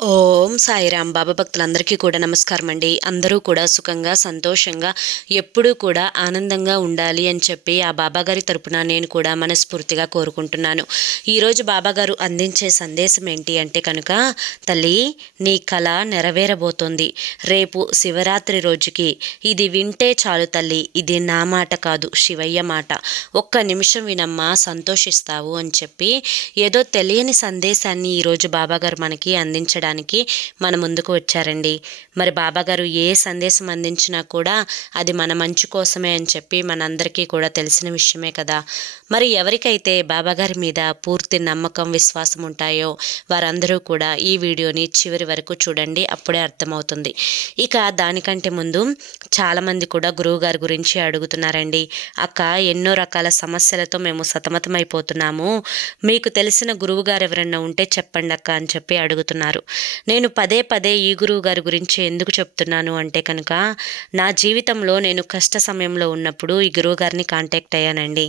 ఓం సాయిరాం. బాబా భక్తులందరికీ కూడా నమస్కారం అండి. అందరూ కూడా సుఖంగా, సంతోషంగా, ఎప్పుడూ కూడా ఆనందంగా ఉండాలి అని చెప్పి ఆ బాబాగారి తరపున నేను కూడా మనస్ఫూర్తిగా కోరుకుంటున్నాను. ఈరోజు బాబాగారు అందించే సందేశం ఏంటి అంటే కనుక, తల్లి నీ కళ నెరవేరబోతోంది రేపు శివరాత్రి రోజుకి. ఇది వింటే చాలు తల్లి, ఇది నా మాట కాదు, శివయ్య మాట. ఒక్క నిమిషం వినమ్మా, సంతోషిస్తావు అని చెప్పి ఏదో తెలియని సందేశాన్ని ఈరోజు బాబాగారు మనకి అందించడానికి మన ముందుకు వచ్చారండి. మరి బాబాగారు ఏ సందేశం అందించినా కూడా అది మన మంచి కోసమే అని చెప్పి మనందరికీ కూడా తెలిసిన విషయమే కదా. మరి ఎవరికైతే బాబాగారి మీద పూర్తి నమ్మకం, విశ్వాసం ఉంటాయో వారందరూ కూడా ఈ వీడియోని చివరి వరకు చూడండి, అప్పుడే అర్థమవుతుంది. ఇక దానికంటే ముందు చాలామంది కూడా గురువుగారి గురించి అడుగుతున్నారండి. అక్క, ఎన్నో రకాల సమస్యలతో మేము సతమతమైపోతున్నాము, మీకు తెలిసిన గురువుగారు ఎవరన్నా ఉంటే చెప్పండి అక్క అని చెప్పి అడుగుతున్నారు. నేను పదే పదే ఈ గురువు గారి గురించి ఎందుకు చెప్తున్నాను అంటే కనుక, నా జీవితంలో నేను కష్ట సమయంలో ఉన్నప్పుడు ఈ గురువు గారిని కాంటాక్ట్ అయ్యానండి.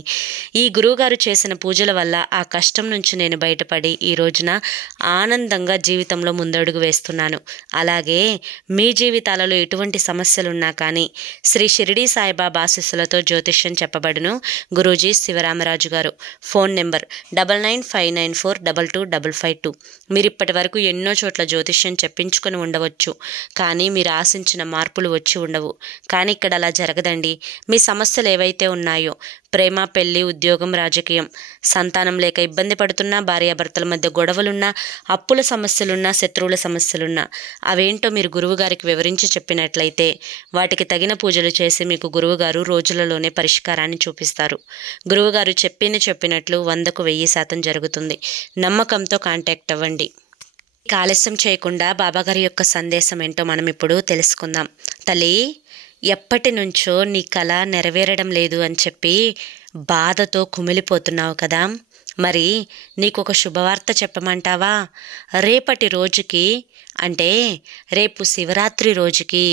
ఈ గురువుగారు చేసిన పూజల వల్ల ఆ కష్టం నుంచి నేను బయటపడి ఈ రోజున ఆనందంగా జీవితంలో ముందడుగు వేస్తున్నాను. అలాగే మీ జీవితాలలో ఎటువంటి సమస్యలున్నా కానీ శ్రీ షిరిడి సాయిబాబా ఆశీస్సులతో జ్యోతిష్యం చెప్పబడును. గురూజీ శివరామరాజు గారు. Phone number 9959422552. మీరు ఇప్పటి వరకు ఎన్నో చోట్ల జ్యోతిష్యం చెప్పించుకొని ఉండవచ్చు, కానీ మీరు ఆశించిన మార్పులు వచ్చి ఉండవు. కానీ ఇక్కడ అలా జరగదండి. మీ సమస్యలు ఏవైతే ఉన్నాయో, ప్రేమ, పెళ్లి, ఉద్యోగం, రాజకీయం, సంతానం లేక ఇబ్బంది పడుతున్నా, భార్యాభర్తల మధ్య గొడవలున్నా, అప్పుల సమస్యలున్నా, శత్రువుల సమస్యలున్నా, అవేంటో మీరు గురువుగారికి వివరించి చెప్పినట్లయితే వాటికి తగిన పూజలు చేసి మీకు గురువుగారు రోజులలోనే పరిష్కారాన్ని చూపిస్తారు. గురువుగారు చెప్పినట్లు 100కు 1000% జరుగుతుంది. నమ్మకంతో కాంటాక్ట్ అవ్వండి. ఆలస్యం చేయకుండా బాబాగారి యొక్క సందేశం ఏంటో మనం ఇప్పుడు తెలుసుకుందాం. తల్లి, ఎప్పటి నుంచో నీ కళ నెరవేరడం లేదు అని చెప్పి బాధతో కుమిలిపోతున్నావు కదా. మరి నీకు ఒక శుభవార్త చెప్పమంటావా? రేపటి రోజుకి, అంటే రేపు శివరాత్రి రోజుకి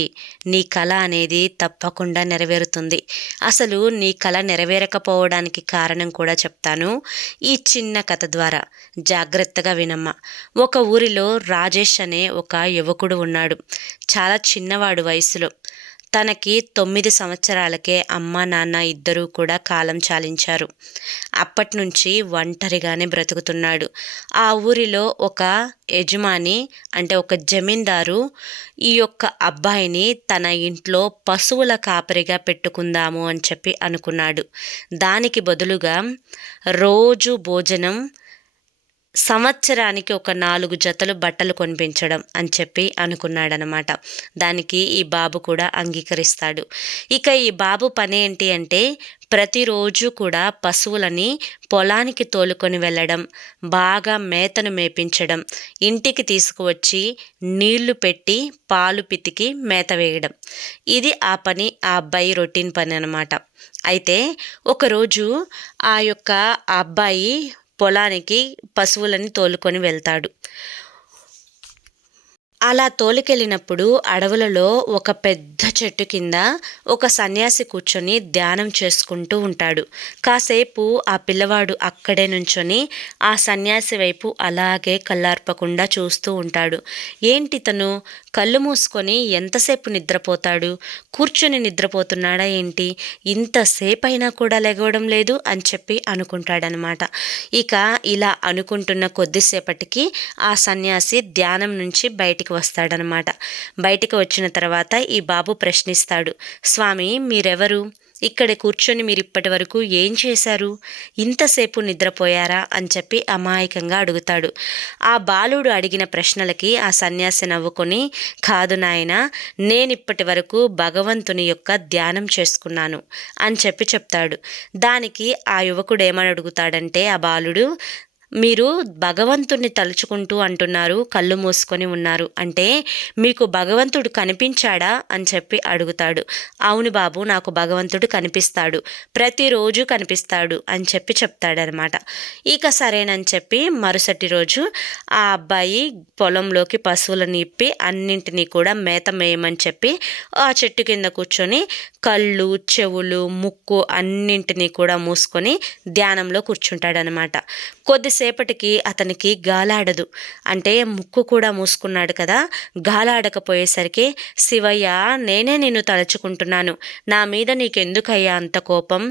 నీ కళ అనేది తప్పకుండా నెరవేరుతుంది. అసలు నీ కళ నెరవేరకపోవడానికి కారణం కూడా చెప్తాను ఈ చిన్న కథ ద్వారా. జాగ్రత్తగా వినమ్మా. ఒక ఊరిలో రాజేష్ అనే ఒక యువకుడు ఉన్నాడు. చాలా చిన్నవాడు వయసులో. తనకి 9 సంవత్సరాలకే అమ్మ, నాన్న ఇద్దరూ కూడా కాలం చాలించారు. అప్పటి నుంచి ఒంటరిగానే బ్రతుకుతున్నాడు. ఆ ఊరిలో ఒక యజమాని, అంటే ఒక జమీందారు, ఈ యొక్క అబ్బాయిని తన ఇంట్లో పశువుల కాపరిగా పెట్టుకుందాము అని చెప్పి అనుకున్నాడు. దానికి బదులుగా రోజు భోజనం, సంవత్సరానికి ఒక 4 జతలు బట్టలు కొనిపించడం అని చెప్పి అనుకున్నాడనమాట. దానికి ఈ బాబు కూడా అంగీకరిస్తాడు. ఇక ఈ బాబు పని ఏంటి అంటే, ప్రతిరోజు కూడా పశువులని పొలానికి తోలుకొని వెళ్ళడం, బాగా మేతను మేపించడం, ఇంటికి తీసుకువచ్చి నీళ్లు పెట్టి పాలు పితికి మేత వేయడం. ఇది ఆ అబ్బాయి రొటీన్ పని అనమాట. అయితే ఒకరోజు ఆ యొక్క అబ్బాయి పొలానికి పశువులని తోలుకొని వెళ్తాడు. అలా తోలుకెళ్ళినప్పుడు అడవులలో ఒక పెద్ద చెట్టు కింద ఒక సన్యాసి కూర్చొని ధ్యానం చేసుకుంటూ ఉంటాడు. కాసేపు ఆ పిల్లవాడు అక్కడే నుంచొని ఆ సన్యాసి వైపు అలాగే కళ్ళార్పకుండా చూస్తూ ఉంటాడు. ఏంటి తను కళ్ళు మూసుకొని ఎంతసేపు నిద్రపోతాడు? కూర్చొని నిద్రపోతున్నాడా ఏంటి? ఇంతసేపు అయినా కూడా లెగవడం లేదు అని చెప్పి అనుకుంటాడనమాట. ఇక ఇలా అనుకుంటున్న కొద్దిసేపటికి ఆ సన్యాసి ధ్యానం నుంచి బయటికి వస్తాడనమాట. బయటికి వచ్చిన తర్వాత ఈ బాబు ప్రశ్నిస్తాడు, స్వామి మీరెవరు? ఇక్కడ కూర్చొని మీరు ఇప్పటి వరకు ఏం చేశారు? ఇంతసేపు నిద్రపోయారా అని చెప్పి అమాయకంగా అడుగుతాడు. ఆ బాలుడు అడిగిన ప్రశ్నలకి ఆ సన్యాసి నవ్వుకొని, కాదు నాయనా, నేనిప్పటి వరకు భగవంతుని యొక్క ధ్యానం చేసుకున్నాను అని చెప్పి చెప్తాడు. దానికి ఆ యువకుడు ఏమని అడుగుతాడంటే, ఆ బాలుడు, మీరు భగవంతుణ్ణి తలుచుకుంటూ అంటున్నారు, కళ్ళు మూసుకొని ఉన్నారు, అంటే మీకు భగవంతుడు కనిపించాడా అని చెప్పి అడుగుతాడు. అవును బాబు, నాకు భగవంతుడు కనిపిస్తాడు, ప్రతిరోజు కనిపిస్తాడు అని చెప్పి చెప్తాడనమాట. ఇక సరేనని చెప్పి మరుసటి రోజు ఆ అబ్బాయి పొలంలోకి పశువులను ఇప్పి అన్నింటినీ కూడా మేత మేయమని చెప్పి ఆ చెట్టు కింద కూర్చొని కళ్ళు, చెవులు, ముక్కు అన్నింటినీ కూడా మూసుకొని ధ్యానంలో కూర్చుంటాడనమాట. కొద్ది కొద్దిసేపటికి అతనికి గాలాడదు. అంటే ముక్కు కూడా మూసుకున్నాడు కదా, గాలాడకపోయేసరికి, శివయ్య, నేనే నిన్ను తలుచుకుంటున్నాను. నా మీద నీకెందుకయ్యా అంత కోపం?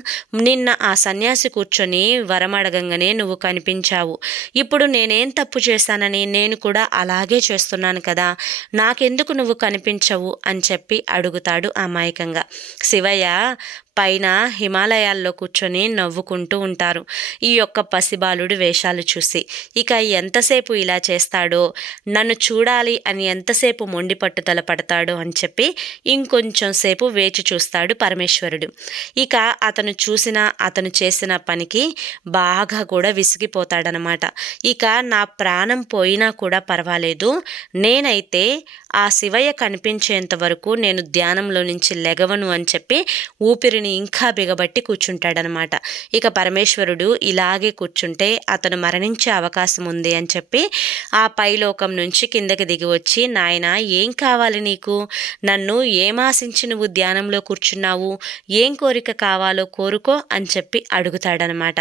నిన్న ఆ సన్యాసి కూర్చొని వరమడగంగానే నువ్వు కనిపించావు. ఇప్పుడు నేనేం తప్పు చేశానని నేను కూడా అలాగే చేస్తున్నాను కదా, నాకెందుకు నువ్వు కనిపించవు అని చెప్పి అడుగుతాడు అమాయకంగా. శివయ్య పైన హిమాలయాల్లో కూర్చొని నవ్వుకుంటూ ఉంటారు ఈ యొక్క పసిబాలుడు వేషాలు చూసి. ఇక ఎంతసేపు ఇలా చేస్తాడో, నన్ను చూడాలి అని ఎంతసేపు మొండి పట్టుదల పడతాడో అని చెప్పి ఇంకొంచెం సేపు వేచి చూస్తాడు పరమేశ్వరుడు. ఇక అతను చేసిన పనికి బాగా కూడా విసిగిపోతాడనమాట. ఇక నా ప్రాణం పోయినా కూడా పర్వాలేదు, నేనైతే ఆ శివయ్య కనిపించేంత వరకు నేను ధ్యానంలో నుంచి లెగవను అని చెప్పి ఊపిరిని ఇంకా బిగబట్టి కూర్చుంటాడనమాట. ఇక పరమేశ్వరుడు ఇలాగే కూర్చుంటే అతను మరణించే అవకాశం ఉంది అని చెప్పి ఆ పైలోకం నుంచి కిందకి దిగి వచ్చి, నాయనా, ఏం కావాలి నీకు? నన్ను ఏమాశించి నువ్వు ధ్యానంలో కూర్చున్నావు? ఏం కోరిక కావాలో కోరుకో అని చెప్పి అడుగుతాడనమాట.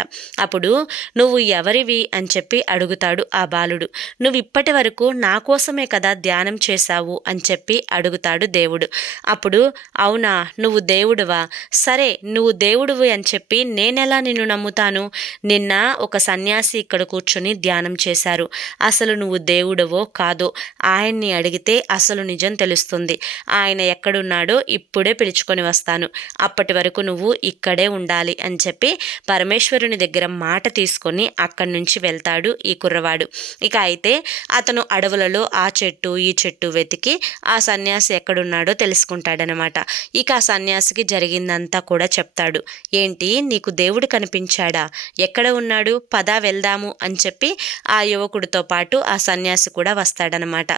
అప్పుడు నువ్వు ఎవరివి అని చెప్పి అడుగుతాడు ఆ బాలుడు. నువ్వు ఇప్పటి వరకు నా కోసమే కదా ధ్యానం చేశావు అని చెప్పి అడుగుతాడు దేవుడు. అప్పుడు, అవునా, నువ్వు దేవుడువా? సరే, నువ్వు దేవుడువి అని చెప్పి నేనెలా నిన్ను నమ్ముతాను? నిన్న ఒక సన్యాసి ఇక్కడ కూర్చొని ధ్యానం చేశారు. అసలు నువ్వు దేవుడవో కాదో ఆయన్ని అడిగితే అసలు నిజం తెలుస్తుంది. ఆయన ఎక్కడున్నాడో ఇప్పుడే పిలుచుకొని వస్తాను. అప్పటి వరకు నువ్వు ఇక్కడే ఉండాలి అని చెప్పి పరమేశ్వరుని దగ్గర మాట తీసుకొని అక్కడి నుంచి వెళ్తాడు ఈ కుర్రవాడు. ఇక అయితే అతను అడవులలో ఆ చెట్టు ఈ చెట్టు వెతికి ఆ సన్యాసి ఎక్కడున్నాడో తెలుసుకుంటాడనమాట. ఇక ఆ సన్యాసికి జరిగిందంతా కూడా చెప్తాడు. ఏంటి, నీకు దేవుడు కనిపించాడా? ఎక్కడ ఉన్నాడు? పద వెళ్దాము అని చెప్పి ఆ యువకుడితో పాటు ఆ సన్యాసి కూడా వస్తాడనమాట.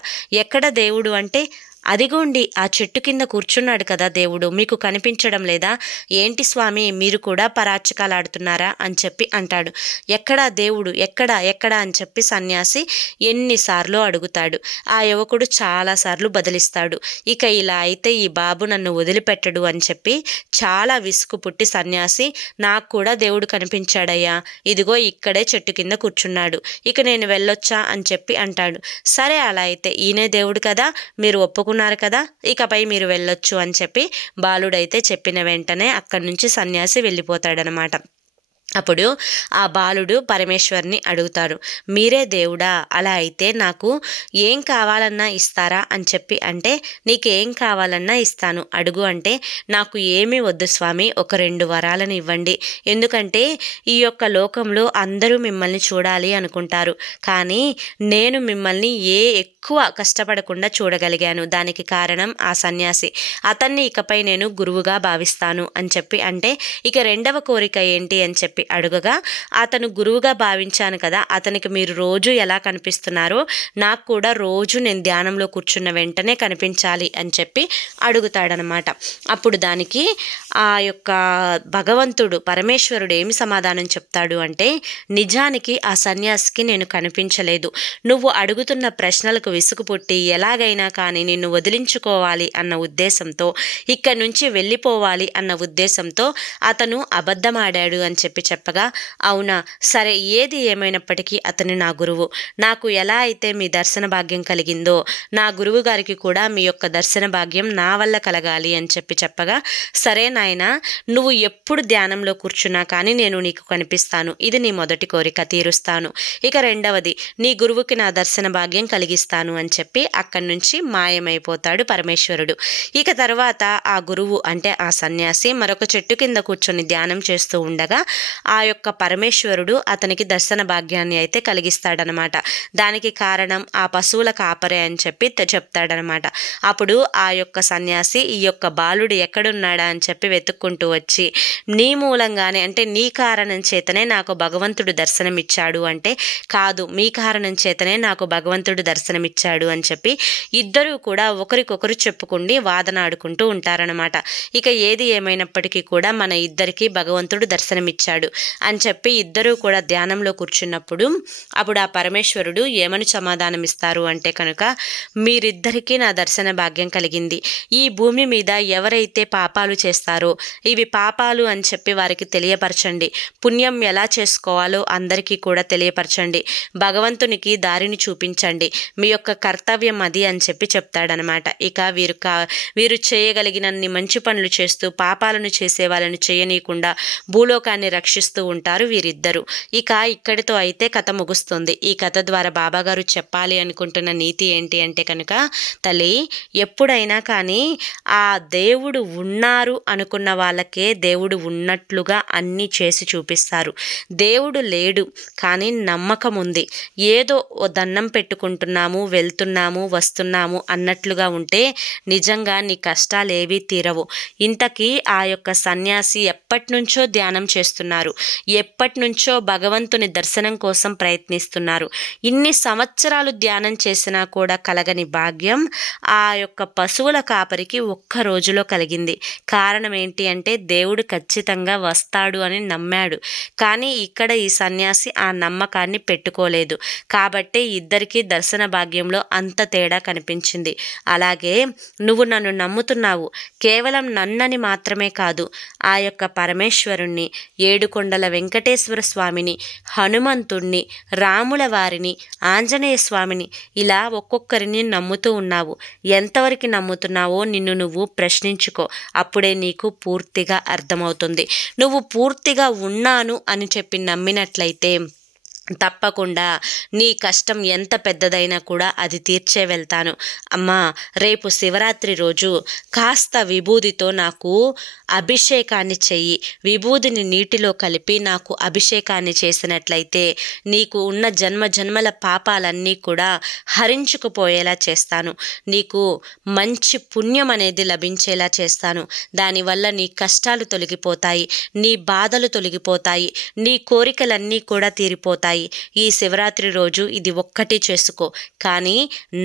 ఎక్కడ దేవుడు అంటే, అదిగోండి ఆ చెట్టు కింద కూర్చున్నాడు కదా దేవుడు, మీకు కనిపించడం లేదా? ఏంటి స్వామి, మీరు కూడా పరాచకాలాడుతున్నారా అని చెప్పి అంటాడు. ఎక్కడా దేవుడు, ఎక్కడా అని చెప్పి సన్యాసి ఎన్నిసార్లు అడుగుతాడు. ఆ యువకుడు చాలాసార్లు బదిలిస్తాడు. ఇక ఇలా అయితే ఈ బాబు నన్ను వదిలిపెట్టడు అని చెప్పి చాలా విసుగు పుట్టి సన్యాసి, నాకు కూడా దేవుడు కనిపించాడయ్యా, ఇదిగో ఇక్కడే చెట్టు కింద కూర్చున్నాడు, ఇక నేను వెళ్ళొచ్చా అని చెప్పి అంటాడు. సరే, అలా అయితే ఈయనే దేవుడు కదా, మీరు ఒప్పుకున్నారు కదా, ఇకపై మీరు వెళ్ళొచ్చు అని చెప్పి బాలుడైతే చెప్పిన వెంటనే అక్కడి నుంచి సన్యాసి వెళ్ళిపోతాడనమాట. అప్పుడు ఆ బాలుడు పరమేశ్వర్ని అడుగుతాడు, మీరే దేవుడా? అలా అయితే నాకు ఏం కావాలన్నా ఇస్తారా అని చెప్పి అంటే, నీకేం కావాలన్నా ఇస్తాను, అడుగు అంటే, నాకు ఏమీ వద్దు స్వామి, ఒక 2 వరాలను ఇవ్వండి. ఎందుకంటే ఈ యొక్క లోకంలో అందరూ మిమ్మల్ని చూడాలి అనుకుంటారు, కానీ నేను మిమ్మల్ని ఎక్కువ కష్టపడకుండా చూడగలిగాను. దానికి కారణం ఆ సన్యాసి, అతన్ని ఇకపై నేను గురువుగా భావిస్తాను అని చెప్పి అంటే, ఇక 2వ కోరిక ఏంటి అని చెప్పి అడుగగా, అతను గురువుగా భావించాను కదా, అతనికి మీరు రోజు ఎలా కనిపిస్తున్నారో నాకు కూడా రోజు నేను ధ్యానంలో కూర్చున్న వెంటనే కనిపించాలి అని చెప్పి అడుగుతాడనమాట. అప్పుడు దానికి ఆ యొక్క భగవంతుడు పరమేశ్వరుడు ఏమి సమాధానం చెప్తాడు అంటే, నిజానికి ఆ సన్యాసికి నేను కనిపించలేదు. నువ్వు అడుగుతున్న ప్రశ్నలకు విసుగు పుట్టి ఎలాగైనా కానీ నిన్ను వదిలించుకోవాలి అన్న ఉద్దేశంతో, ఇక్కడి నుంచి వెళ్ళిపోవాలి అన్న ఉద్దేశంతో అతను అబద్ధమాడాడు అని చెప్పగా, అవునా, సరే, ఏది ఏమైనప్పటికీ అతను నా గురువు. నాకు ఎలా అయితే మీ దర్శన భాగ్యం కలిగిందో, నా గురువు గారికి కూడా మీ యొక్క దర్శన భాగ్యం నా వల్ల కలగాలి అని చెప్పగా, సరే నాయనా, నువ్వు ఎప్పుడు ధ్యానంలో కూర్చున్నా కానీ నేను నీకు కనిపిస్తాను. ఇది నీ మొదటి కోరిక, తీరుస్తాను. ఇక 2వది, నీ గురువుకి నా దర్శన భాగ్యం కలిగిస్తాను అని చెప్పి అక్కడి నుంచి మాయమైపోతాడు పరమేశ్వరుడు. ఇక తర్వాత ఆ గురువు అంటే ఆ సన్యాసి మరొక చెట్టు కింద కూర్చొని ధ్యానం చేస్తూ ఉండగా ఆ యొక్క పరమేశ్వరుడు అతనికి దర్శన భాగ్యాన్ని అయితే కలిగిస్తాడనమాట. దానికి కారణం ఆ పశువుల కాపరే అని చెప్పి చెప్తాడనమాట. అప్పుడు ఆ యొక్క సన్యాసి ఈ యొక్క బాలుడు ఎక్కడున్నాడా అని చెప్పి వెతుక్కుంటూ వచ్చి, నీ మూలంగానే అంటే నీ కారణం చేతనే నాకు భగవంతుడు దర్శనమిచ్చాడు అంటే, కాదు, మీ కారణం చేతనే నాకు భగవంతుడు దర్శనమిచ్చాడు అని చెప్పి ఇద్దరూ కూడా ఒకరికొకరు చెప్పుకుండి వాదనాడుకుంటూ ఉంటారనమాట. ఇక ఏది ఏమైనప్పటికీ కూడా మన ఇద్దరికీ భగవంతుడు దర్శనమిచ్చాడు. అని చెప్పి ఇద్దరూ కూడా ధ్యానంలో కూర్చున్నప్పుడు అప్పుడు ఆ పరమేశ్వరుడు ఏమని సమాధానం ఇస్తారు అంటే కనుక, మీరిద్దరికీ నా దర్శన భాగ్యం కలిగింది. ఈ భూమి మీద ఎవరైతే పాపాలు చేస్తారో ఇవి పాపాలు అని చెప్పి వారికి తెలియపరచండి. పుణ్యం ఎలా చేసుకోవాలో అందరికీ కూడా తెలియపరచండి. భగవంతునికి దారిని చూపించండి. మీ యొక్క కర్తవ్యం అది అని చెప్పి చెప్తాడనమాట. ఇక వీరు చేయగలిగినన్ని మంచి పనులు చేస్తూ పాపాలను చేసే వాళ్ళని చేయనీయకుండా భూలోకాన్ని రక్షిస్తూ ఉంటారు వీరిద్దరూ. ఇక ఇక్కడితో అయితే కథ ముగుస్తుంది. ఈ కథ ద్వారా బాబాగారు చెప్పాలి అనుకుంటున్న నీతి ఏంటి అంటే కనుక, తల్లి, ఎప్పుడైనా కానీ ఆ దేవుడు ఉన్నారు అనుకున్న వాళ్ళకే దేవుడు ఉన్నట్లుగా అన్నీ చేసి చూపిస్తారు. దేవుడు లేడు కానీ నమ్మకం ఉంది. ఏదో దండం పెట్టుకుంటున్నాము, వెళ్తున్నాము, వస్తున్నాము అన్నట్లుగా ఉంటే నిజంగా నీ కష్టాలు ఏవీ తీరవు. ఇంతకీ ఆ యొక్క సన్యాసి ఎప్పటి నుంచో ధ్యానం చేస్తున్నారు, ఎప్పటి నుంచో భగవంతుని దర్శనం కోసం ప్రయత్నిస్తున్నారు. ఇన్ని సంవత్సరాలు ధ్యానం చేసినా కూడా కలగని భాగ్యం ఆ యొక్క పశువుల కాపరికి ఒక్క రోజులో కలిగింది. కారణం ఏంటి అంటే దేవుడు ఖచ్చితంగా వస్తాడు అని నమ్మాడు. కానీ ఇక్కడ ఈ సన్యాసి ఆ నమ్మకాన్ని పెట్టుకోలేదు. కాబట్టి ఇద్దరికీ దర్శన భాగ్యంలో అంత తేడా కనిపించింది. అలాగే నువ్వు నన్ను నమ్ముతున్నావు, కేవలం నన్నని మాత్రమే కాదు, ఆ యొక్క పరమేశ్వరుణ్ణి, ఏడుకొండల వెంకటేశ్వర స్వామిని, హనుమంతుణ్ణి, రాముల వారిని, ఆంజనేయ స్వామిని, ఇలా ఒక్కొక్కరిని నమ్ముతూ ఉన్నావు. ఎంతవరకు నమ్ముతున్నావో నిన్ను నువ్వు ప్రశ్నించుకో. అప్పుడే నీకు పూర్తిగా అర్థమవుతుంది. నువ్వు పూర్తిగా ఉన్నాను అని చెప్పి నమ్మినట్లయితే తప్పకుండా నీ కష్టం ఎంత పెద్దదైనా కూడా అది తీర్చే వెళ్తాను. అమ్మా, రేపు శివరాత్రి రోజు కాస్త విభూదితో నాకు అభిషేకాన్ని చెయ్యి. విభూదిని నీటిలో కలిపి నాకు అభిషేకాన్ని చేసినట్లయితే నీకు ఉన్న జన్మల పాపాలన్నీ కూడా హరించుకుపోయేలా చేస్తాను. నీకు మంచి పుణ్యం అనేది లభించేలా చేస్తాను. దానివల్ల నీ కష్టాలు తొలగిపోతాయి, నీ బాధలు తొలగిపోతాయి, నీ కోరికలన్నీ కూడా తీరిపోతాయి. ఈ శివరాత్రి రోజు ఇది ఒక్కటి చేసుకో, కానీ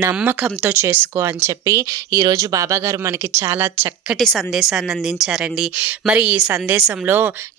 నమ్మకంతో చేసుకో అని చెప్పి ఈరోజు బాబాగారు మనకి చాలా చక్కటి సందేశాన్ని అందించారండి. మరి ఈ సందేశంలో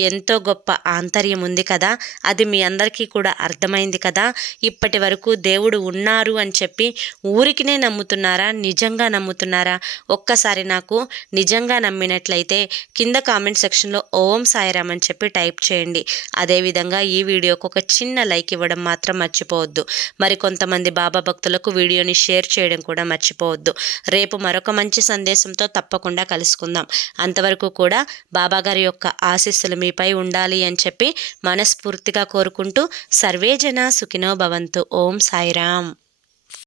ఎంతో గొప్ప ఆంతర్యం ఉంది కదా, అది మీ అందరికీ కూడా అర్థమైంది కదా. ఇప్పటి వరకు దేవుడు ఉన్నారు అని చెప్పి ఊరికినే నమ్ముతున్నారా, నిజంగా నమ్ముతున్నారా? ఒక్కసారి నాకు నిజంగా నమ్మినట్లయితే కింద కామెంట్ సెక్షన్లో ఓం సాయిరామ్ అని చెప్పి టైప్ చేయండి. అదేవిధంగా ఈ వీడియోకి ఒక చిన్న లైక్ ఇవ్వడం మాత్రం మర్చిపోవద్దు. మరి కొంతమంది బాబా భక్తులకు వీడియోని షేర్ చేయడం కూడా మర్చిపోవద్దు. రేపు మరొక మంచి సందేశంతో తప్పకుండా కలుసుకుందాం. అంతవరకు కూడా బాబాగారి యొక్క ఆశీస్సులు మీపై ఉండాలి అని చెప్పి మనస్ఫూర్తిగా కోరుకుంటూ సర్వే జన సుఖినో భవంతు. ఓం సాయిరామ్.